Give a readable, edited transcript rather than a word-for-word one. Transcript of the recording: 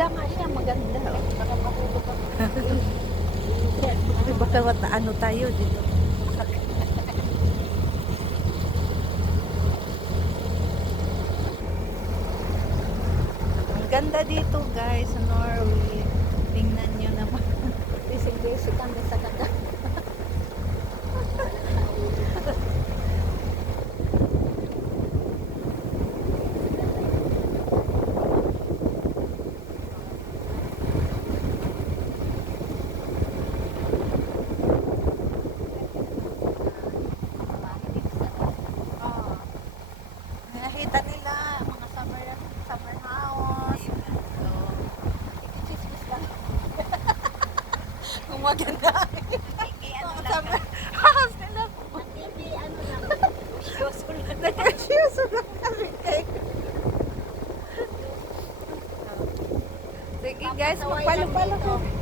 Maganda nga siya, maganda. Baka matulog ako. Baka ano tayo dito. Ang ganda dito guys sa Norway. Tingnan nyo naman. Bisig-bisig kami sa ganda. Nakita nila mga summer house. So, Chismis lang. kung maganda. Ano Mga lang. summer house nila. Ano lang. Seryoso lang. Nag-seryoso lang kami kay. Sige guys, magpalo-palo ko.